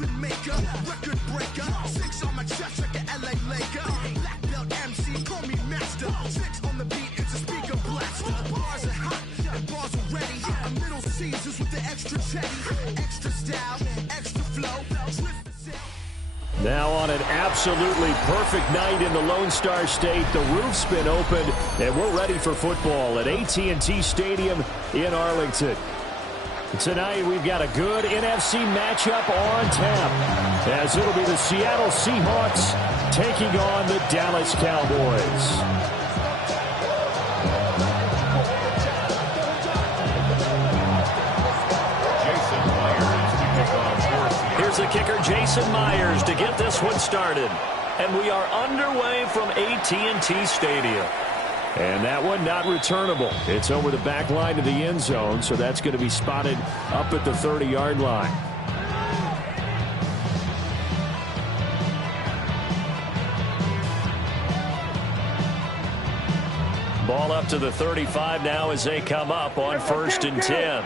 Impression maker, record breaker. 6 on my chest like an LA Laker. Black belt MC, call me master. 6 on the beat, it's a speaker blaster. Bars are hot, and bars are ready. I'm Middle Caesars with the extra chatty. Extra style, extra flow. Now on an absolutely perfect night in the Lone Star State, the roof's been opened, and we're ready for football at AT&T Stadium in Arlington. Tonight, we've got a good NFC matchup on tap, as it'll be the Seattle Seahawks taking on the Dallas Cowboys. Here's the kicker, Jason Myers, to get this one started. And we are underway from AT&T Stadium. And that one not returnable. It's over the back line of the end zone, so that's going to be spotted up at the 30-yard line. Ball up to the 35 now as they come up on 1st and 10.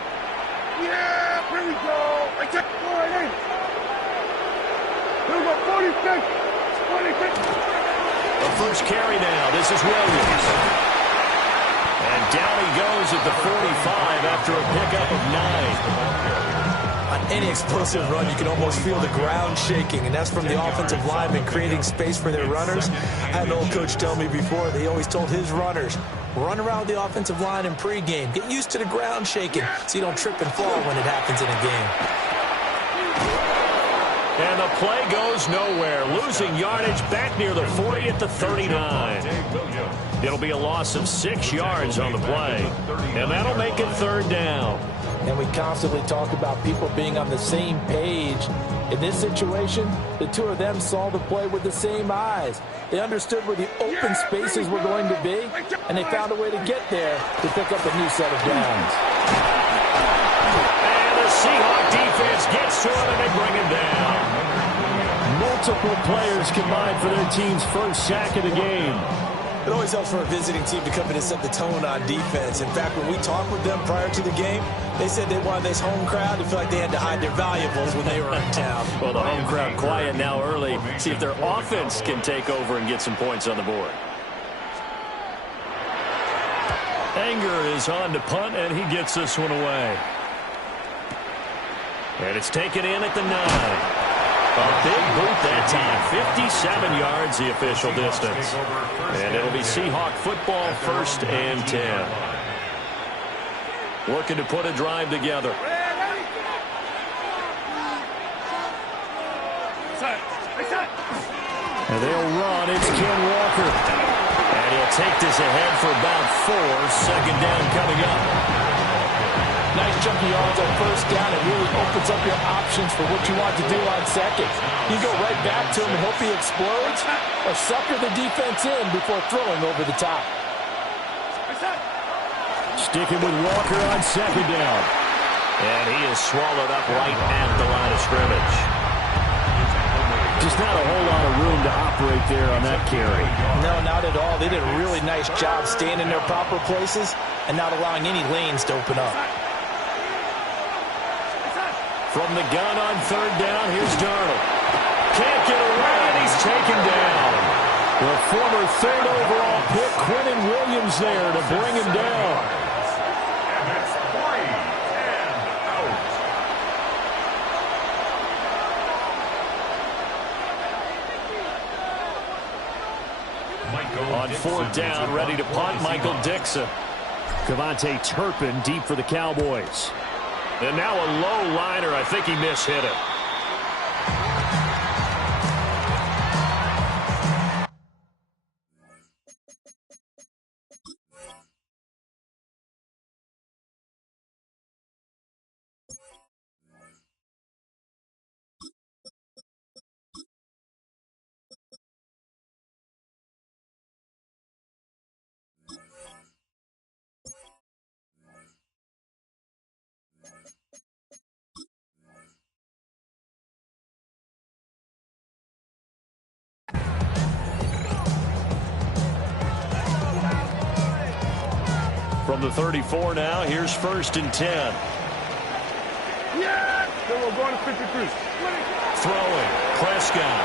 Yeah, here we go. I take the ball right in. Here we go, 46. 46. The first carry now. This is Williams. And down he goes at the 45 after a pickup of 9. On any explosive run, you can almost feel the ground shaking, and that's from the offensive linemen creating space for their runners. I had an old coach tell me before, they always told his runners, run around the offensive line in pregame. Get used to the ground shaking so you don't trip and fall when it happens in a game. And the play goes nowhere. Losing yardage back near the 40 at the 39. It'll be a loss of 6 yards on the play. And that'll make it 3rd down. And we constantly talk about people being on the same page. In this situation, the two of them saw the play with the same eyes. They understood where the open spaces were going to be, and they found a way to get there to pick up a new set of downs. And the Seahawk defense gets to him, and they bring him down. Multiple players combined for their team's first sack of the game. It always helps for a visiting team to come in and set the tone on defense. In fact, when we talked with them prior to the game, they said they wanted this home crowd to feel like they had to hide their valuables when they were in town. Well, the home crowd quiet now early. See if their offense can take over and get some points on the board. Anger is on to punt, and he gets this one away. And it's taken in at the 9. A big boot that time. 57 yards the official distance. And it'll be Seahawk football 1st and 10. Looking to put a drive together. And they'll run. It's Ken Walker. And he'll take this ahead for about 4. 2nd down coming up. Nice chunky yards on 1st down. It really opens up your options for what you want to do on 2nd. You go right back to him and hope he explodes, or sucker the defense in before throwing over the top. Sticking with Walker on 2nd down. And he is swallowed up right at the line of scrimmage. Just not a whole lot of room to operate there on that carry. No, not at all. They did a really nice job staying in their proper places and not allowing any lanes to open up. From the gun on 3rd down, here's Darnold. Can't get away, and he's taken down. The former 3rd overall pick, Quinnen Williams, there to bring him down. And it's 3 and out. On 4th down, ready to punt, Michael Dixon. Cavante Turpin deep for the Cowboys. And now a low liner. I think he mishit it. From the 34 now, here's 1st and 10. Yeah! Then we'll go to 53. throwing. Prescott.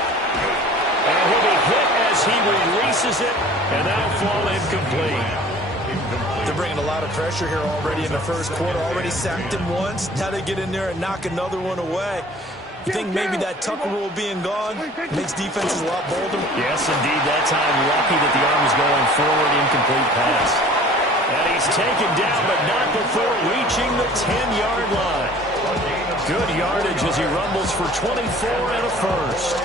And he'll be hit as he releases it, and that'll fall incomplete. They're bringing a lot of pressure here already in the first quarter. Already sacked him once. Now they get in there and knock another one away. You think maybe that Tucker rule being gone makes defenses a lot bolder? Yes, indeed. That time, lucky that the arm was going forward, incomplete pass. And he's taken down, but not before reaching the 10-yard line. Good yardage as he rumbles for 24 and a first.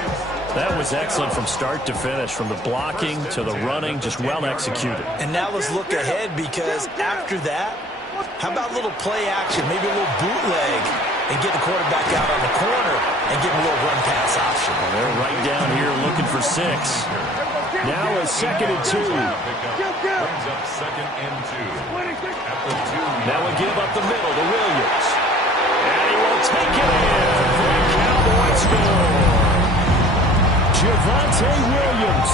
That was excellent from start to finish, from the blocking to the running, just well executed. And now let's look ahead, because after that, how about a little play action, maybe a little bootleg, and get the quarterback out on the corner and give him a little run-pass option. Well, they're right down here looking for 6. Now a 2nd and 2. Brings up 2nd and 2. At the 2. Now a give up the middle to Williams. And he will take it in for a Cowboy score. Javonte Williams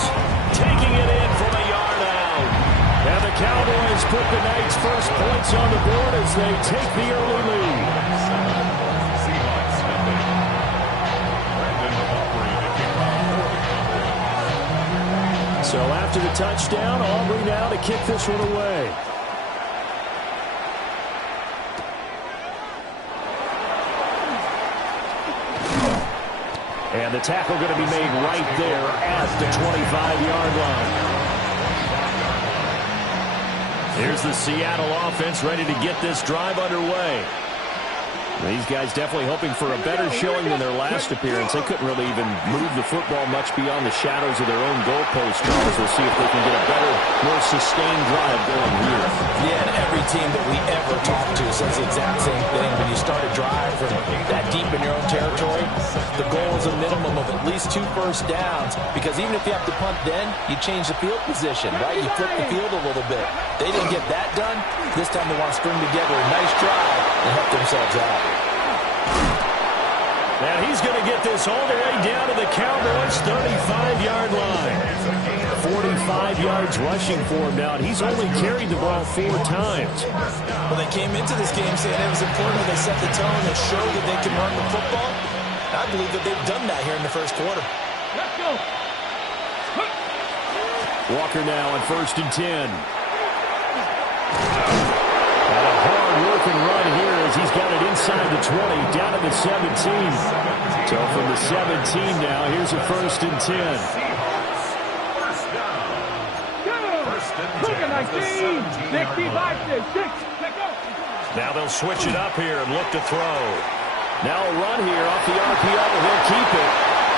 taking it in from a yard out. And the Cowboys put the night's first points on the board as they take the early lead. So after the touchdown, Aubrey now to kick this one away. And the tackle going to be made right there at the 25-yard line. Here's the Seattle offense ready to get this drive underway. These guys definitely hoping for a better showing than their last appearance. They couldn't really even move the football much beyond the shadows of their own goalpost, Charles. We'll see if they can get a better, more sustained drive going here. Yeah, and every team that we ever talk to says the exact same thing. When you start a drive from that deep in your own territory, the goal is a minimum of at least 2 first downs, because even if you have to punt then, you change the field position, right? You flip the field a little bit. They didn't get that done. This time they want to string together a nice drive and help themselves out. And he's going to get this all the way down to the Cowboys' 35-yard line. 45 yards rushing for him now. And he's only carried the ball 4 times. Well, they came into this game saying it was important that they set the tone and show that they can run the football. I believe that they've done that here in the first quarter. Let's go. Walker now on 1st and 10. And a hard-working run here as he's got it inside the 20, down to the 17. So from the 17 now, here's a 1st and 10. Now they'll switch it up here and look to throw. Now a run here off the RPO, and he'll keep it.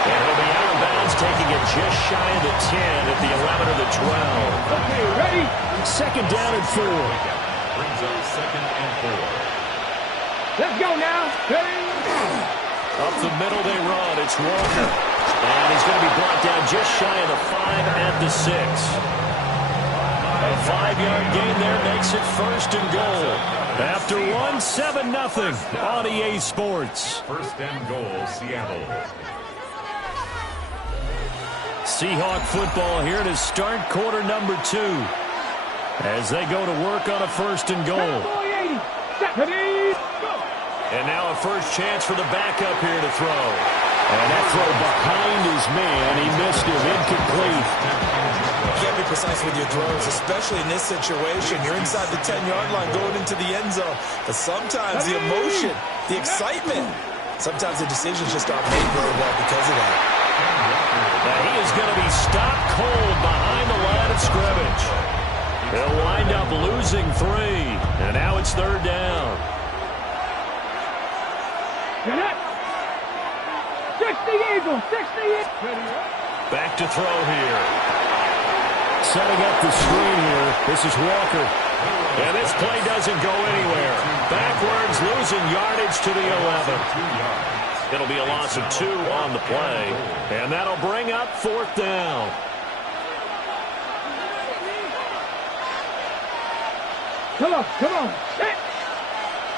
And he'll be out of bounds, taking it just shy of the 10 at the 11 or the 12. Okay, ready? 2nd down and 4. Brings up 2nd and 4. Let's go now. Ready? Up the middle they run. It's Walker. And he's going to be brought down just shy of the 5 at the 6. A 5-yard gain there makes it 1st and goal. After 1, 7-0 on EA Sports. 1st and goal, Seattle. Seahawk football here to start quarter number 2. As they go to work on a 1st and goal. And now a first chance for the backup here to throw. And that throw behind his man. He missed him. Incomplete. You can't be precise with your throws, especially in this situation. You're inside the 10-yard line going into the end zone. But sometimes the emotion, the excitement, sometimes the decisions just aren't made very well because of that. Now he is going to be stopped cold behind the line of scrimmage. He'll wind up losing 3. And now it's 3rd down. 60 Eagles, 60 Eagles. Back to throw here. Setting up the screen here. This is Walker. And this play doesn't go anywhere. Backwards, losing yardage to the 11. It'll be a loss of 2 on the play. And that'll bring up 4th down. Come on, come on.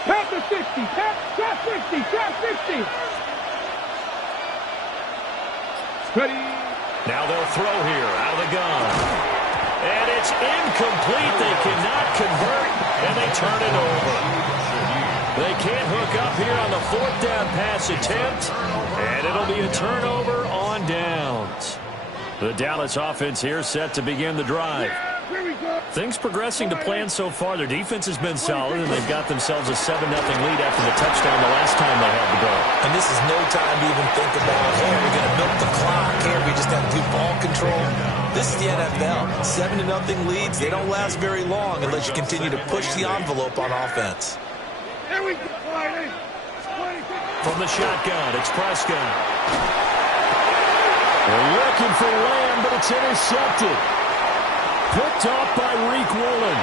Pass the 60, pass 60, pass 60. Ready. Now they'll throw here out of the gun. And it's incomplete. They cannot convert, and they turn it over. They can't hook up here on the 4th down pass attempt, and it'll be a turnover on downs. The Dallas offense here set to begin the drive. Things progressing to plan so far. Their defense has been solid, and they've got themselves a 7-0 lead after the touchdown the last time they had the ball. And this is no time to even think about, hey, we're going to milk the clock. Here, we just have to do ball control. This is the NFL. 7-0 leads, they don't last very long unless you continue to push the envelope on offense. From the shotgun, it's Prescott. They're looking for Lamb, but it's intercepted. Picked off by Reek Woolen.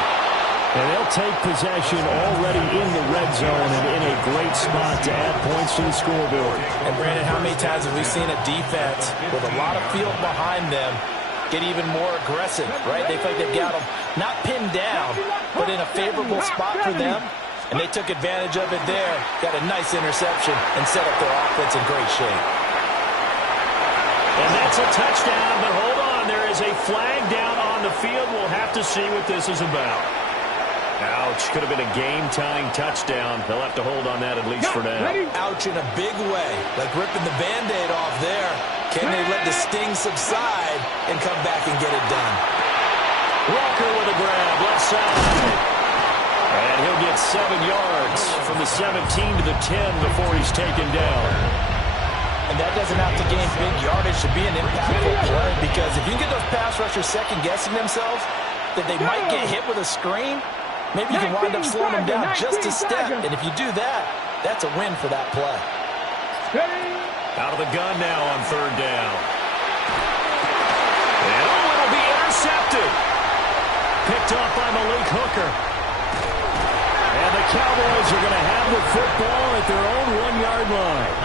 And they'll take possession already in the red zone and in a great spot to add points to the scoreboard. And Brandon, how many times have we seen a defense with a lot of field behind them get even more aggressive, right? They feel like they've got them not pinned down, but in a favorable spot for them. And they took advantage of it there. Got a nice interception and set up their offense in great shape. And that's a touchdown, but hold on. There is a flag down on the field. We'll have to see what this is about. Ouch. Could have been a game-tying touchdown. They'll have to hold on that at least for now. Ouch in a big way. Like ripping the Band-Aid off there. Can they let the sting subside and come back and get it done? Walker with a grab, left side. And he'll get 7 yards from the 17 to the 10 before he's taken down. And that doesn't have to gain big yardage to be an impactful play, because if you can get those pass rushers second-guessing themselves that they might get hit with a screen, maybe you can wind up slowing them down just a step. And if you do that, that's a win for that play. Out of the gun now on 3rd down. And it'll be intercepted. Picked off by Malik Hooker. And the Cowboys are going to have the football at their own 1-yard line.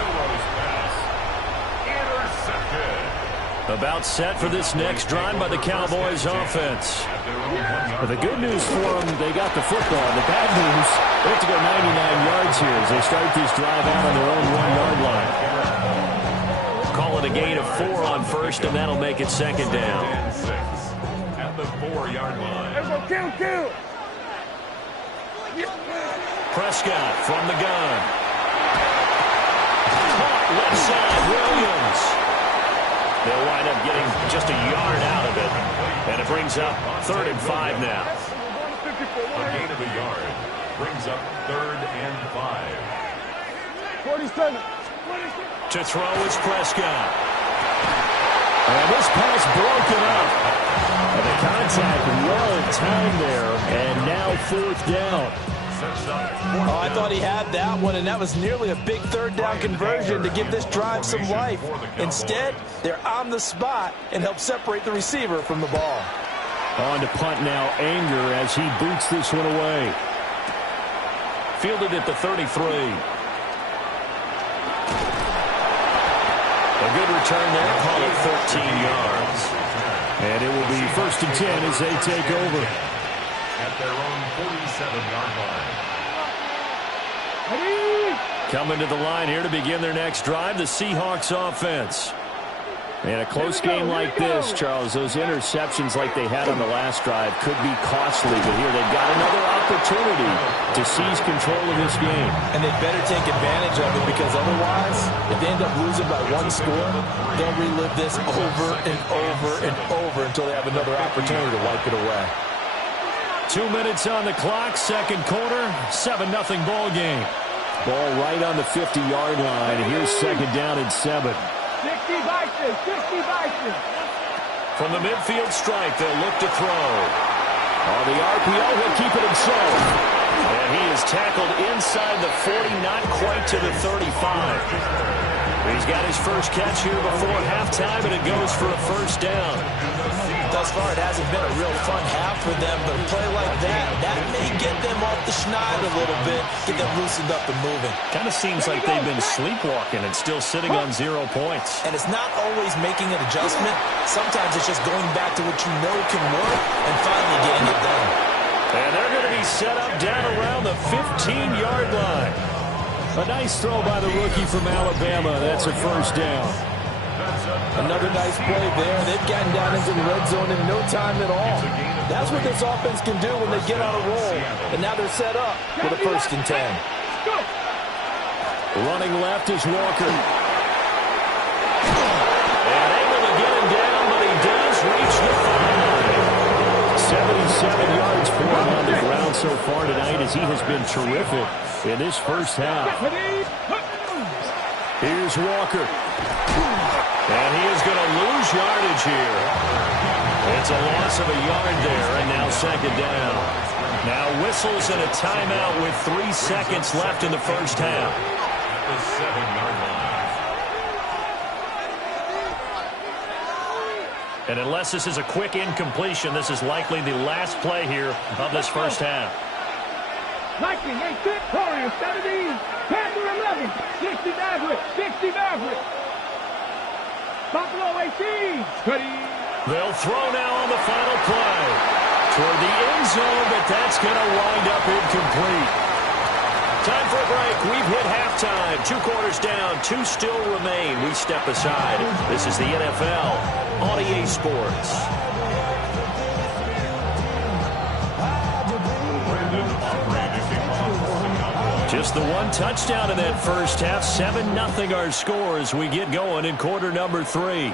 About set for this next drive by the Cowboys offense. But the good news for them, they got the football. The bad news, they have to go 99 yards here as they start this drive out on their own 1-yard line. Call it a gain of 4 on 1st, and that'll make it 2nd down. At the 4-yard line. Kill. Prescott from the gun. Caught left side, Williams. They'll wind up getting just a yard out of it. And it brings up 3rd and 5 now. A gain of a yard brings up 3rd and 5. 47. To throw is Prescott. And this pass broken up. And the contact well timed there. And now 4th down. Oh, I thought he had that one, and that was nearly a big 3rd down conversion to give this drive some life. Instead, they're on the spot and help separate the receiver from the ball. On to punt now, Anger, as he boots this one away. Fielded at the 33. A good return there, call it 13 yards. And it will be 1st and 10 as they take over. At their own 47-yard line. Coming to the line here to begin their next drive, the Seahawks offense. And a close game like this, Charles, those interceptions like they had on the last drive could be costly. But here they've got another opportunity to seize control of this game. And they better take advantage of it, because otherwise, if they end up losing by 1 score, they'll relive this over and over and over until they have another opportunity to wipe it away. 2 minutes on the clock, 2nd quarter, 7-0 ball game. Ball right on the 50-yard line. Here's 2nd down and 7. 60 Bison. From the midfield stripe, they'll look to throw. On the RPO, he'll keep it himself. And he is tackled inside the 40, not quite to the 35. He's got his first catch here before halftime, and it goes for a 1st down. Thus far, it hasn't been a real fun half for them, but a play like that may get them off the schneid a little bit, get them loosened up and moving. Kind of seems like they've been sleepwalking and still sitting on 0 points. And it's not always making an adjustment. Sometimes it's just going back to what you know can work and finally getting it done. And they're going to be set up down around the 15-yard line. A nice throw by the rookie from Alabama. That's a 1st down. Another nice play there. They've gotten down into the red zone in no time at all. That's what this offense can do when they get on a roll. And now they're set up with a 1st and 10. Running left is Walker. And able to get him down, but he does reach the 5. 77 yards for him on the ground so far tonight as he has been terrific in this first half. Here's Walker. And he is going to lose yardage here. It's a loss of a yard there, and now second down. Now whistles and a timeout with 3 seconds left in the first half. The 7-yard line. And unless this is a quick incompletion, this is likely the last play here of this first half. 19, 8, 6, 17, Panther 11, 60 Maverick, 60 Maverick. Buffalo 18. They'll throw now on the final play. Toward the end zone, but that's going to wind up incomplete. Time for a break. We've hit halftime. 2 quarters down, 2 still remain. We step aside. This is the NFL on EA Sports. Just the 1 touchdown in that first half. 7-0 our score as we get going in quarter number 3.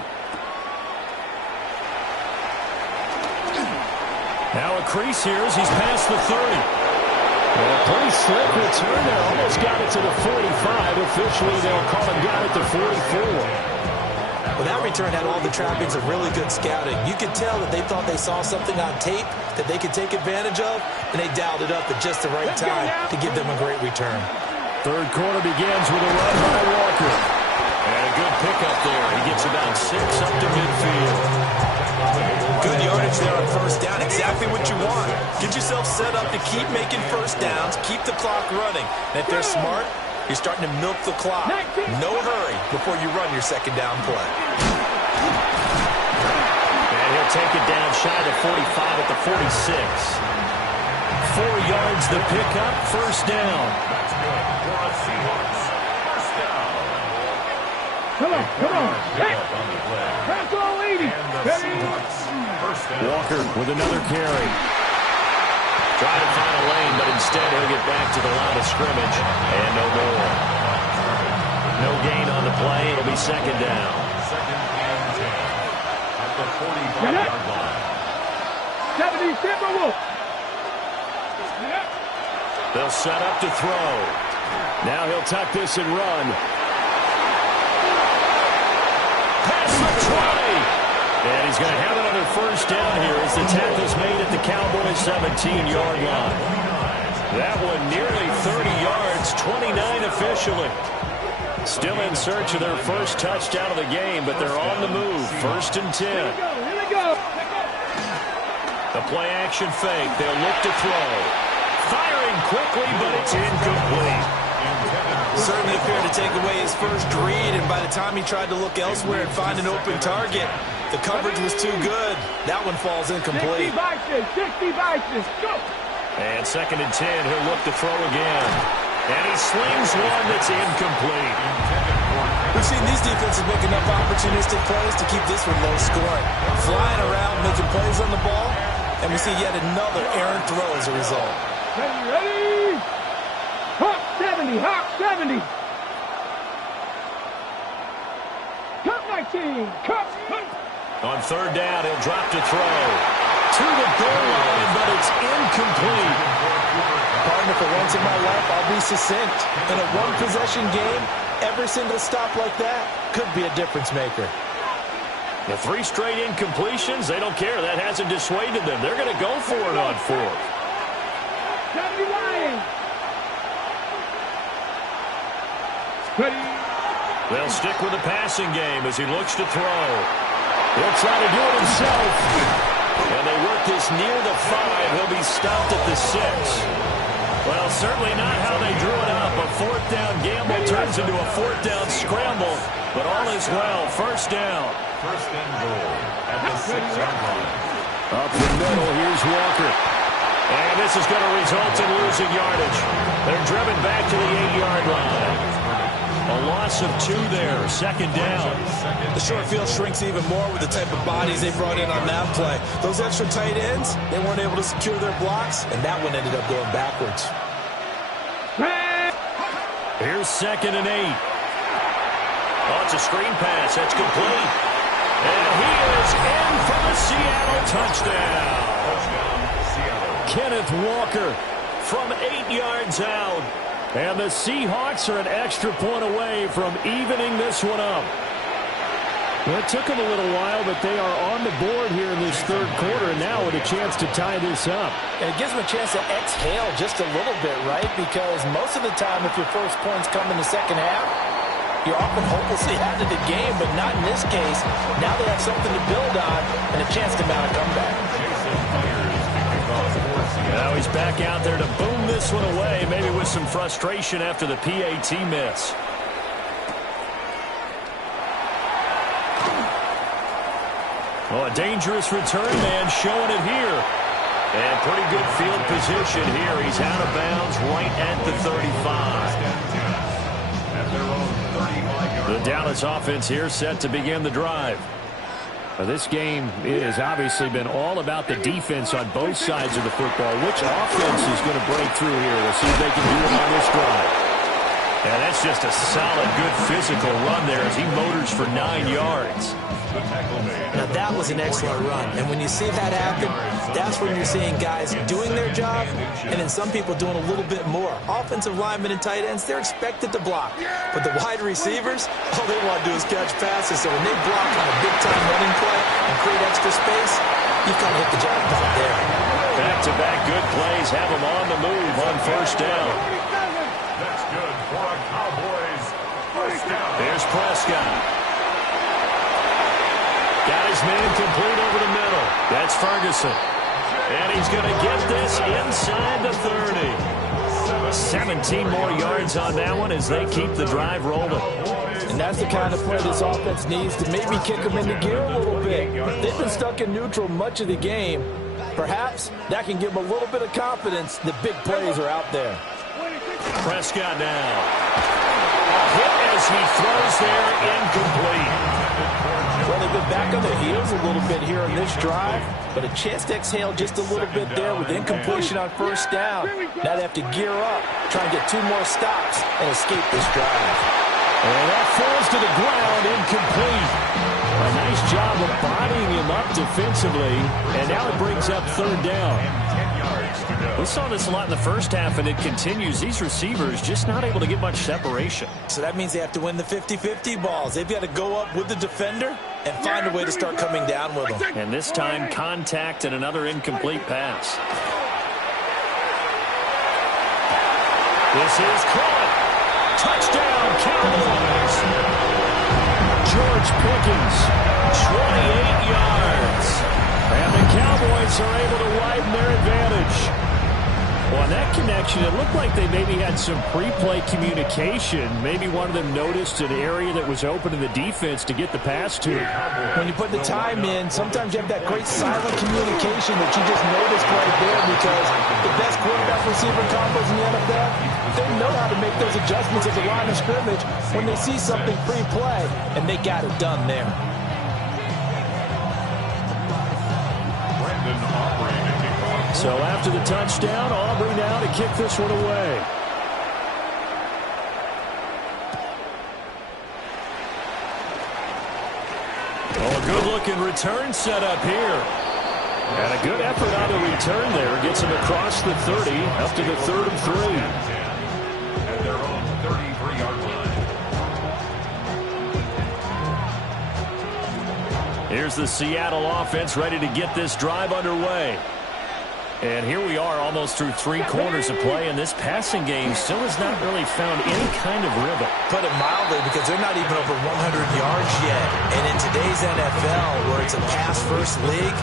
Now a crease here as he's past the 30. Well, a pretty slick return there. Almost got it to the 45. Officially, they'll call him down at the 44. Well, that return had all the trappings of really good scouting. You could tell that they thought they saw something on tape that they could take advantage of, and they dialed it up at just the right time to give them a great return. Third quarter begins with a run by Walker. And a good pickup there. He gets about 6 up to midfield. Good yardage there on first down. Exactly what you want. Get yourself set up to keep making first downs, keep the clock running. And if they're smart, you're starting to milk the clock. No hurry before you run your second down play. And he'll take it down shy of 45 at the 46. 4 yards the pickup, first down. That's good for a Seahawks. First down. Come on. Hey, On the play. pass all 80. And the Seahawks. First down. Walker with another carry. Trying to find a lane, but instead he'll get back to the line of scrimmage. And no more. No gain on the play. It'll be second down. Second and 10 at the 45-yard line. 70 Timberwolves. They'll set up to throw. Now he'll tuck this and run. Pass for 20. And he's going to have another first down here as the tackle's made at the Cowboys' 17-yard line. That one nearly 30 yards, 29 officially. Still in search of their first touchdown of the game, but they're on the move. First and 10. Here we go. The play action fake. They'll look to throw. Firing quickly, but it's incomplete. Certainly appeared to take away his first read, and by the time he tried to look elsewhere and find an open target, the coverage was too good. That one falls 60 incomplete. Vices. Go. And second and 10, he'll look to throw again. And he slings one that's incomplete. We've seen these defenses make enough opportunistic plays to keep this one low scoring. Flying around, making plays on the ball, and we see yet another errant throw as a result. Ready? Hawk 70. Cup 19. Cup. On third down, he'll drop to throw. To the goal line, but it's incomplete. Partner, for once in my life, I'll be succinct. In a one-possession game, every single stop like that could be a difference maker. The 3 straight incompletions, they don't care. That hasn't dissuaded them. They're going to go for it on 4th. 70 Lions. Ready? They'll stick with the passing game as he looks to throw. He'll try to do it himself. And they work this near the 5. He'll be stopped at the 6. Well, certainly not how they drew it up. A 4th down gamble turns into a 4th down scramble. But all is well. First down. First and goal at the 6-yard line. Up the middle, here's Walker. And this is going to result in losing yardage. They're driven back to the 8-yard line. A loss of 2 there, second down. The short field shrinks even more with the type of bodies they brought in on that play. Those extra tight ends, they weren't able to secure their blocks, and that one ended up going backwards. Here's 2nd and 8. Oh, it's a screen pass. That's complete. And he is in for the Seattle touchdown. Kenneth Walker from 8 yards out. And the Seahawks are an extra point away from evening this one up. Well, it took them a little while, but they are on the board here in this third quarter, and now with a chance to tie this up. And it gives them a chance to exhale just a little bit, right? Because most of the time, if your first points come in the second half, you're often hopelessly out of the game, but not in this case. Now they have something to build on and a chance to mount a comeback. Now he's back out there to boom this one away, maybe with some frustration after the PAT miss. Oh, a dangerous return man showing it here. And pretty good field position here. He's out of bounds right at the 35. The Dallas offense here set to begin the drive. Well, this game, it has obviously been all about the defense on both sides of the football. Which offense is going to break through here? We'll see if they can do it on this drive. And that's just a solid, good physical run there as he motors for 9 yards. Now, that was an excellent run. And when you see that happen, that's when you're seeing guys doing their job and then some people doing a little bit more. Offensive linemen and tight ends, they're expected to block. But the wide receivers, all they want to do is catch passes. So when they block on a big-time running play and create extra space, you've got to hit the jackpot there. Back-to-back good plays have them on the move on first down. That's good for a Cowboys first down. There's Prescott. Got his man complete over the middle. That's Ferguson. And he's going to get this inside the 30. 17 more yards on that one as they keep the drive rolling. And that's the kind of play this offense needs to maybe kick them into gear a little bit. They've been stuck in neutral much of the game. Perhaps that can give them a little bit of confidence. The big plays are out there. Prescott now. Hit as he throws there, incomplete. Well, they've been back on their heels a little bit here on this drive, but a chance to exhale just a little bit there with incompletion on first down. Now they have to gear up, try and get 2 more stops and escape this drive. And that falls to the ground, incomplete. A nice job of bodying him up defensively, and now it brings up third down. We saw this a lot in the first half, and it continues. These receivers just not able to get much separation. So that means they have to win the 50-50 balls. They've got to go up with the defender and find a way to start coming down with them. And this time, contact and another incomplete pass. This is caught. Touchdown, Cowboys. George Pickens, 28 yards. And the Cowboys are able to widen their advantage. Well, on that connection, it looked like they maybe had some pre-play communication. Maybe one of them noticed an area that was open in the defense to get the pass to. When you put the time in, sometimes you have that great silent communication that you just noticed right there, because the best quarterback-receiver combos in the NFL, they know how to make those adjustments at the line of scrimmage when they see something pre-play, and they got it done there. So after the touchdown, Aubrey now to kick this one away. Oh, a good-looking return set up here. And a good effort on the return there. Gets him across the 30, up to the 3rd and 3. At their own 33-yard line. Here's the Seattle offense ready to get this drive underway. And here we are almost through 3 quarters of play, and this passing game still has not really found any kind of rhythm. Put it mildly, because they're not even over 100 yards yet. And in today's NFL, where it's a pass-first league,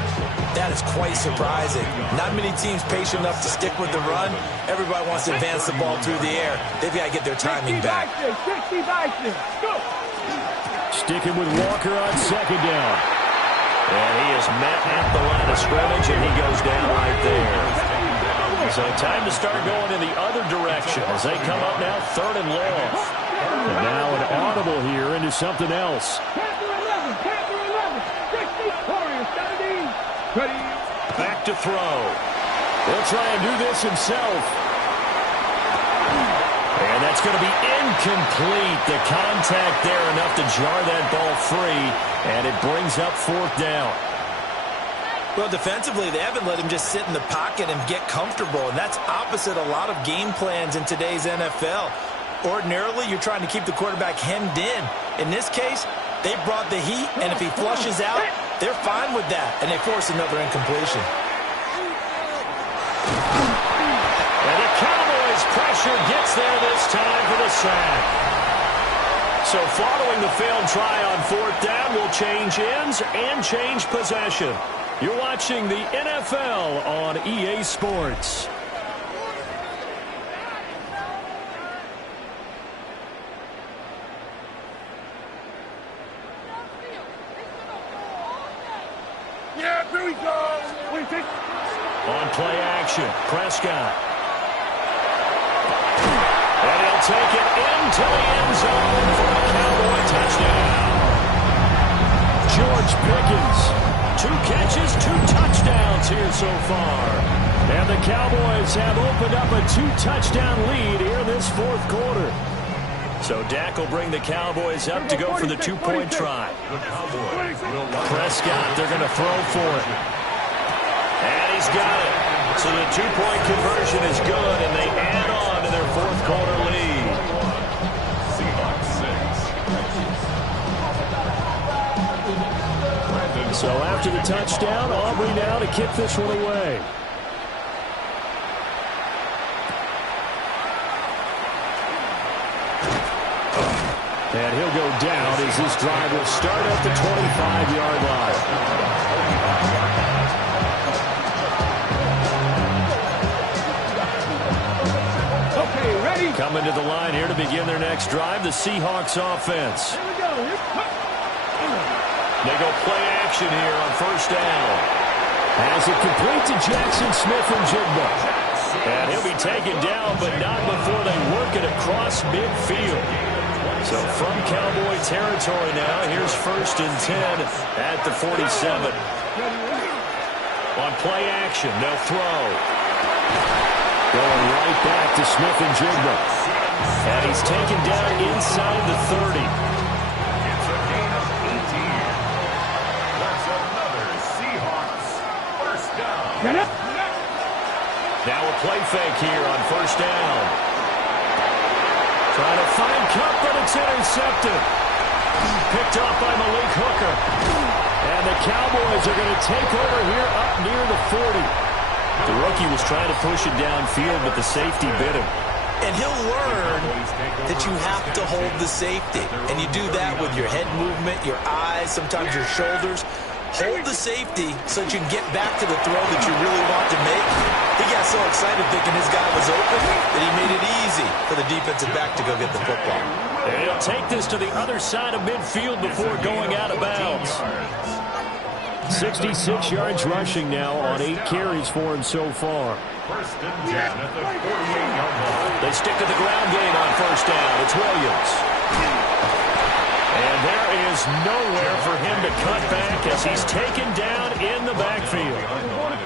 that is quite surprising. Not many teams patient enough to stick with the run. Everybody wants to advance the ball through the air. They've got to get their timing back. Sticking with Walker on second down. And he is met at the line of scrimmage, and he goes down right there. So time to start going in the other direction as they come up now 3rd and long. And now an audible here into something else. Back to throw. He'll try and do this himself. And And that's going to be incomplete. The contact there enough to jar that ball free, and it brings up fourth down. Well, defensively, they haven't let him just sit in the pocket and get comfortable, and that's opposite a lot of game plans in today's NFL. Ordinarily, you're trying to keep the quarterback hemmed in. In this case, they brought the heat, and if he flushes out, they're fine with that, and they force another incompletion. And the Cowboys' pressure gets there this time for the sack. So following the failed try on fourth down, we'll change ends and change possession. You're watching the NFL on EA Sports. Yeah, here we go. On play action, Prescott. And he'll take it into the end zone for a Cowboy touchdown. George Pickens. 2 catches, 2 touchdowns here so far. And the Cowboys have opened up a 2-touchdown lead here this fourth quarter. So Dak will bring the Cowboys up to go for the 2-point try. Prescott, they're going to throw for it. And he's got it. So the 2-point conversion is good, and they add on to their fourth quarter lead. So after the touchdown, Aubrey now to kick this one away. And he'll go down as this drive will start at the 25-yard line. Okay, ready? Coming to the line here to begin their next drive, the Seahawks offense. Here we go. They go play action here on first down. As it complete to Jackson Smith and Jigba. And he'll be taken down, but not before they work it across midfield. So from Cowboy territory now, here's 1st and 10 at the 47. On play action, they'll throw. Going right back to Smith and Jigba. And he's taken down inside the 30. It's a gain of 18. That's another Seahawks first down. Now a play fake here on first down. Trying to find Cup, but it's intercepted. Picked off by Malik Hooker. And the Cowboys are going to take over here up near the 40. The rookie was trying to push it downfield, but the safety bit him. And he'll learn that you have to hold the safety. And you do that with your head movement, your eyes, sometimes your shoulders. Hold the safety so that you can get back to the throw that you really want to make. He got so excited thinking his guy was open that he made it easy for the defensive back to go get the football. And he'll take this to the other side of midfield before going out of bounds. 66 yards rushing now on 8 carries for him so far. 1st and 10 at the 48-yard line. They stick to the ground game on first down. It's Williams. And there is nowhere for him to cut back as he's taken down in the backfield.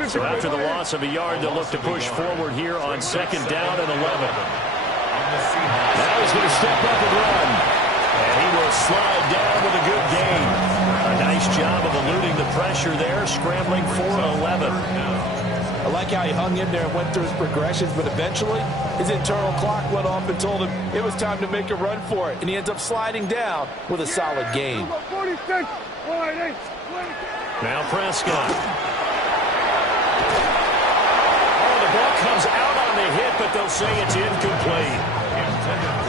So after the loss of a yard, they'll look to push forward here on 2nd down and 11. Now he's going to step up and run. And he will slide down with a good gain. A nice job of eluding the pressure there, scrambling for 11. I like how he hung in there and went through his progressions, but eventually his internal clock went off and told him it was time to make a run for it, and he ends up sliding down with a solid gain. 46, Now Prescott. Oh, the ball comes out on the hit, but they'll say it's incomplete.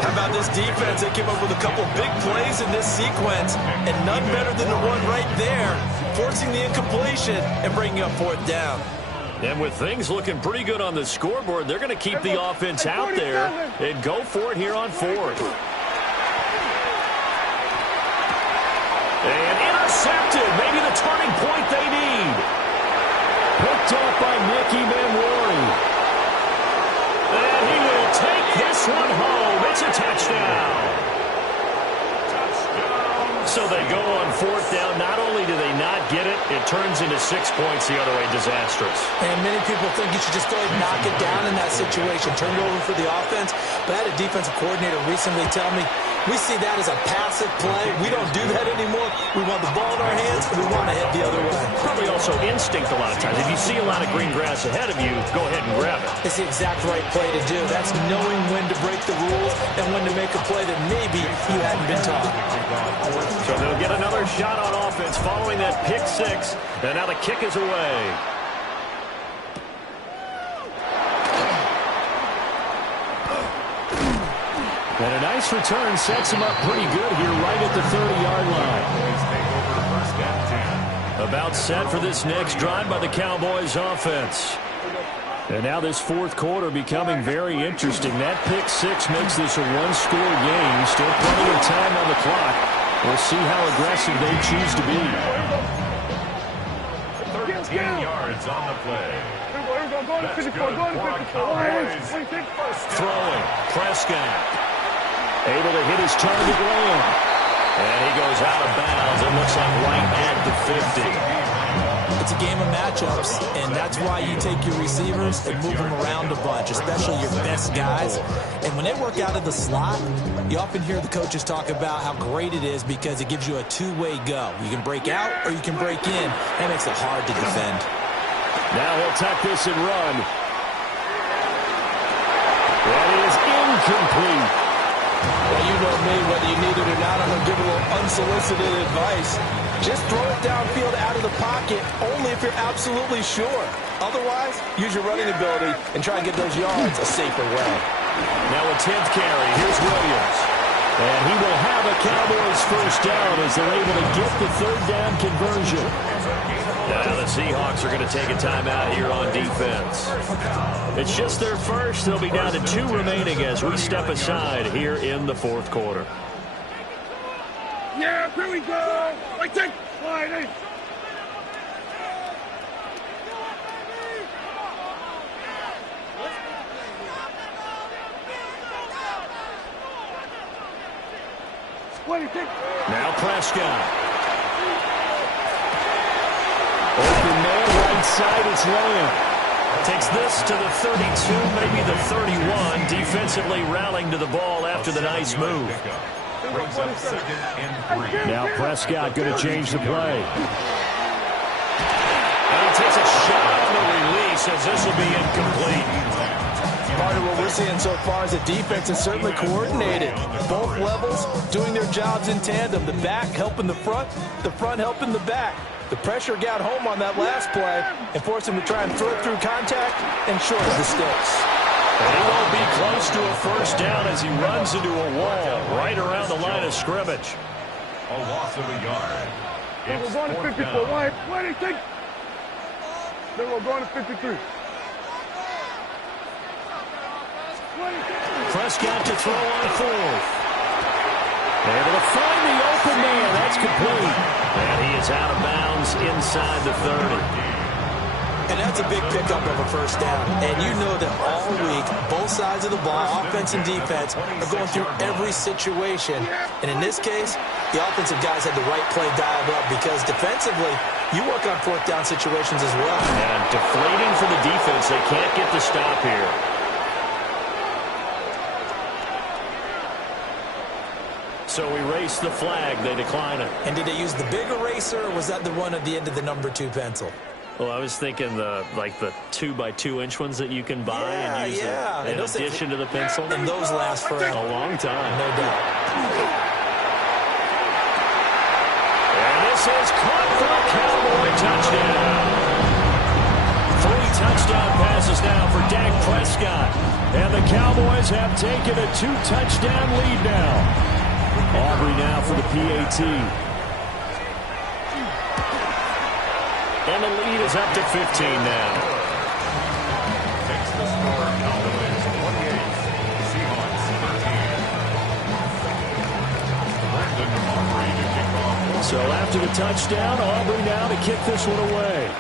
How about this defense? They came up with a couple big plays in this sequence, and none better than the one right there, forcing the incompletion and bringing up 4th down. And with things looking pretty good on the scoreboard, they're going to keep the offense out there and go for it here on 4th. And intercepted. Maybe the turning point they need. Picked off by Nicky Manwari. And he will take this one home. It's a touchdown. So they go on 4th down. Not only do they not get it, it turns into 6 points the other way, disastrous. And many people think you should just go ahead and knock it down in that situation, turn it over for the offense. But I had a defensive coordinator recently tell me, we see that as a passive play. We don't do that anymore. We want the ball in our hands, and we want to head the other way. Probably also instinct a lot of times. If you see a lot of green grass ahead of you, go ahead and grab it. It's the exact right play to do. That's knowing when to break the rules and when to make a play that maybe you hadn't been taught. So they'll get another shot on offense following that pick six. And now the kick is away. And a nice return sets him up pretty good here right at the 30-yard line. About set for this next drive by the Cowboys offense. And now this fourth quarter becoming very interesting. That pick six makes this a one-score game. Still plenty of time on the clock. We'll see how aggressive they choose to be. 13 yards on the play. That's good for a Cowboys. Throwing. Prescott. Able to hit his target land. And he goes out of bounds. It looks like right at the 50. It's a game of matchups, and that's why you take your receivers and move them around a bunch, especially your best guys. And when they work out of the slot, you often hear the coaches talk about how great it is because it gives you a two-way go. You can break out or you can break in. That makes it hard to defend. Now he'll tuck this and run. That is incomplete. Well, you know me, whether you need it or not, I'm going to give a little unsolicited advice. Just throw it downfield out of the pocket only if you're absolutely sure. Otherwise, use your running ability and try and get those yards a safer way. Now a 10th carry. Here's Williams. And he will have a Cowboys first down as they're able to get the third down conversion. Now the Seahawks are going to take a timeout here on defense. It's just their first. They'll be down to 2 remaining as we step aside here in the fourth quarter. Yeah, here we go. Wait, take sliding. Now Prescott. Open man, right side, it's Lamb. Takes this to the 32, maybe the 31. Defensively rallying to the ball after the nice move. Brings up 2nd and 3. Now Prescott going to change the play. And he takes a shot on the release as this will be incomplete. Part of what we're seeing so far is the defense is certainly coordinated. Both levels doing their jobs in tandem. The back helping the front helping the back. The pressure got home on that last play and forced him to try and throw it through contact and short of the sticks. And he won't be close to a first down as he runs into a wall right around the line of scrimmage. A loss of a yard. We're It's going to 4th 54. down. Why? They think? Then we're going to 53. Prescott to throw on fourth. Able to find the open man. That's complete. And he is out of bounds inside the 30. And that's a big pickup of a first down. And you know that all week, both sides of the ball, offense and defense, are going through every situation. And in this case, the offensive guys had the right play dialed up because defensively, you work on fourth down situations as well. And deflating for the defense. They can't get the stop here. So we race the flag. They decline it. And did they use the big eraser, or was that the one at the end of the number 2 pencil? Well, I was thinking the 2x2-inch ones that you can buy and use in addition to the pencil. And those last for a long time. No doubt. And this is caught for a Cowboy touchdown. 3 touchdown passes now for Dak Prescott. And the Cowboys have taken a 2-touchdown lead now. Aubrey now for the PAT. And the lead is up to 15 now. Takes the score. Cowboys 28. Seahawks 13. Brandon Aubrey to kick off. So after the touchdown, Aubrey now to kick this one away.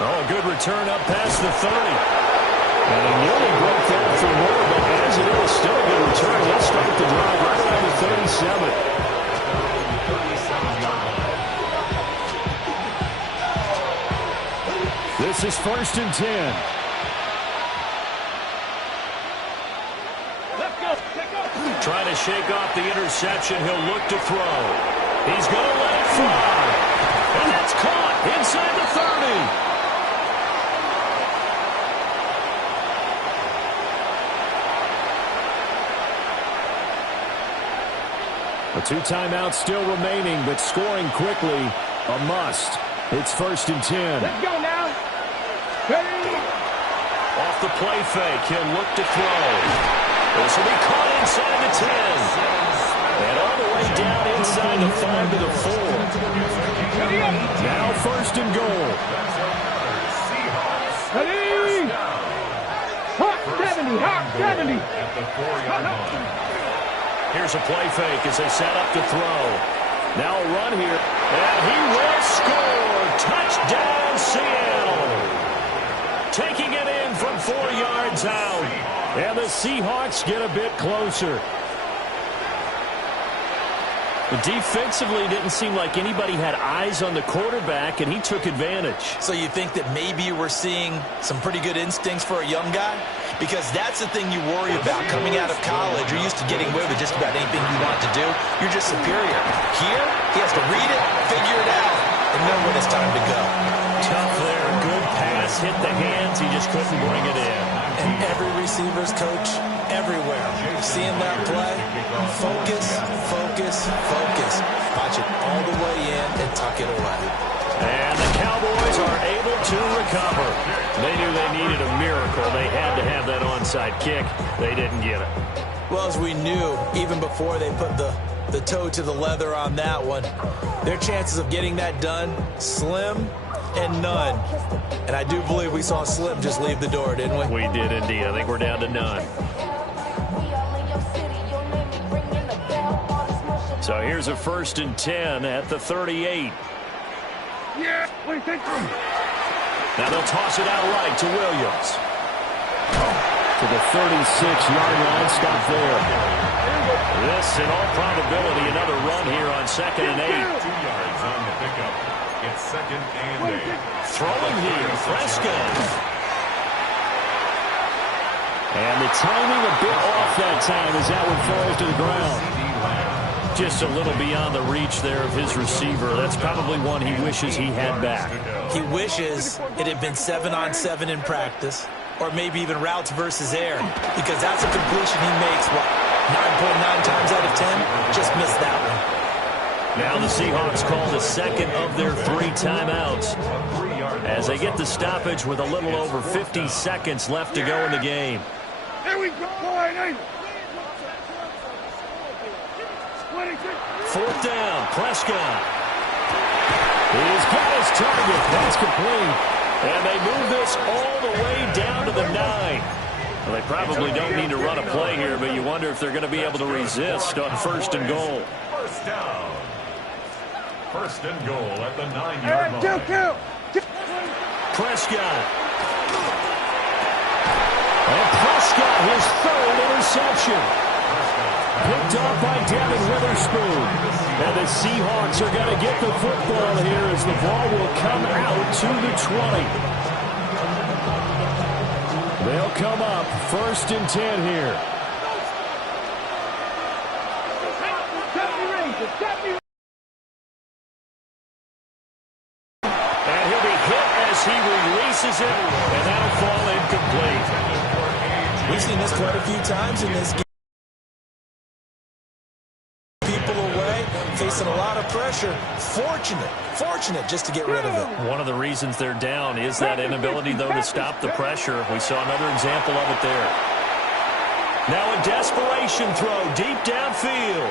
Oh, a good return up past the 30. And he nearly broke that for more, but as it is, still a good return. Let's start 37. This is 1st and 10. Trying to shake off the interception. He'll look to throw. He's going to let it fly. And that's caught inside the 30. 2 timeouts still remaining, but scoring quickly, a must. It's 1st and 10. Let's go now. Off the play fake, he'll look to throw. This will be caught inside the 10. And all the way down inside the 5 to the 4. Now 1st and goal. Hot 70, hot 70. At the 4-yard line. Here's a play fake as they set up to throw. Now a run here, and he will score. Touchdown, Seattle. Taking it in from 4 yards out. And the Seahawks get a bit closer. But defensively, didn't seem like anybody had eyes on the quarterback, and he took advantage. So you think that maybe we're seeing some pretty good instincts for a young guy? Because that's the thing you worry about coming out of college. You're used to getting away with just about anything you want to do. You're just superior. Here, he has to read it, figure it out, and know when it's time to go. Tough there, good pass, hit the hands, he just couldn't bring it in. And every receiver's coach, everywhere, seeing that play, focus, focus, focus. Watch it all the way in and tuck it away. And the Cowboys are able to recover. They knew they needed a miracle. They had to have that onside kick. They didn't get it. Well, as we knew, even before they put the toe to the leather on that one, their chances of getting that done, slim and none. And I do believe we saw Slim just leave the door, didn't we? We did indeed. I think we're down to none. So here's a 1st and 10 at the 38. Yeah, what do you think? Now they'll toss it out right to Williams. To the 36-yard line, stop there. This, in all probability, another run here on 2nd and 8. 2 yards on the pickup. It's 2nd and 8. Throwing here, Prescott. And the timing a bit off that time as that one falls to the ground. Just a little beyond the reach there of his receiver. That's probably one he wishes he had back. He wishes it had been 7-on-7 in practice, or maybe even routes versus air, because that's a completion he makes, what, 9.9 times out of 10? Just missed that one. Now the Seahawks call the 2nd of their 3 timeouts as they get the stoppage with a little over 50 seconds left to go in the game. Here we go. 4th down, Prescott. He's got his target. That's complete. And they move this all the way down to the 9. Well, they probably don't need to run a play here, but you wonder if they're going to be able to resist on 1st and goal. 1st down. 1st and goal at the 9-yard line. Prescott. And Prescott, his 3rd interception. Picked up by Devin Witherspoon. And the Seahawks are going to get the football here as the ball will come out to the 20. They'll come up 1st and 10 here. And he'll be hit as he releases it, and that'll fall incomplete. We've seen this quite a few times in this game. Facing a lot of pressure. Fortunate just to get rid of it. One of the reasons they're down is that inability, though, to stop the pressure. We saw another example of it there. Now a desperation throw deep downfield.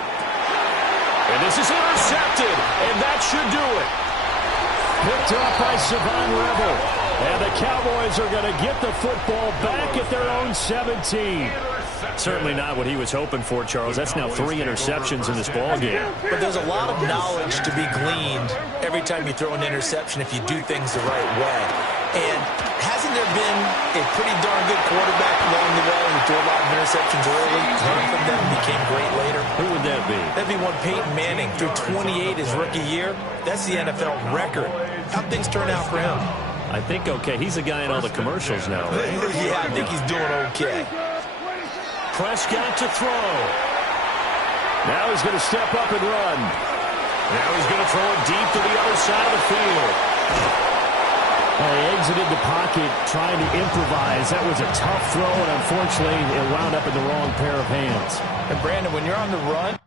And this is intercepted, and that should do it. Picked up by Savon Rebel. And the Cowboys are going to get the football back at their own 17. Certainly not what he was hoping for, Charles. That's now 3 interceptions in this ballgame. But there's a lot of knowledge to be gleaned every time you throw an interception if you do things the right way. And hasn't there been a pretty darn good quarterback along the way who threw a lot of interceptions early, learned from them, and became great later? Who would that be? That'd be one Peyton Manning. Threw 28 his rookie year. That's the NFL record. How'd things turn out for him? I think okay. He's a guy in all the commercials now, right? Yeah, I think he's doing okay. Prescott to throw. Now he's going to step up and run. Now he's going to throw it deep to the other side of the field. Well, he exited the pocket trying to improvise. That was a tough throw, and unfortunately, it wound up in the wrong pair of hands. And Brandon, when you're on the run,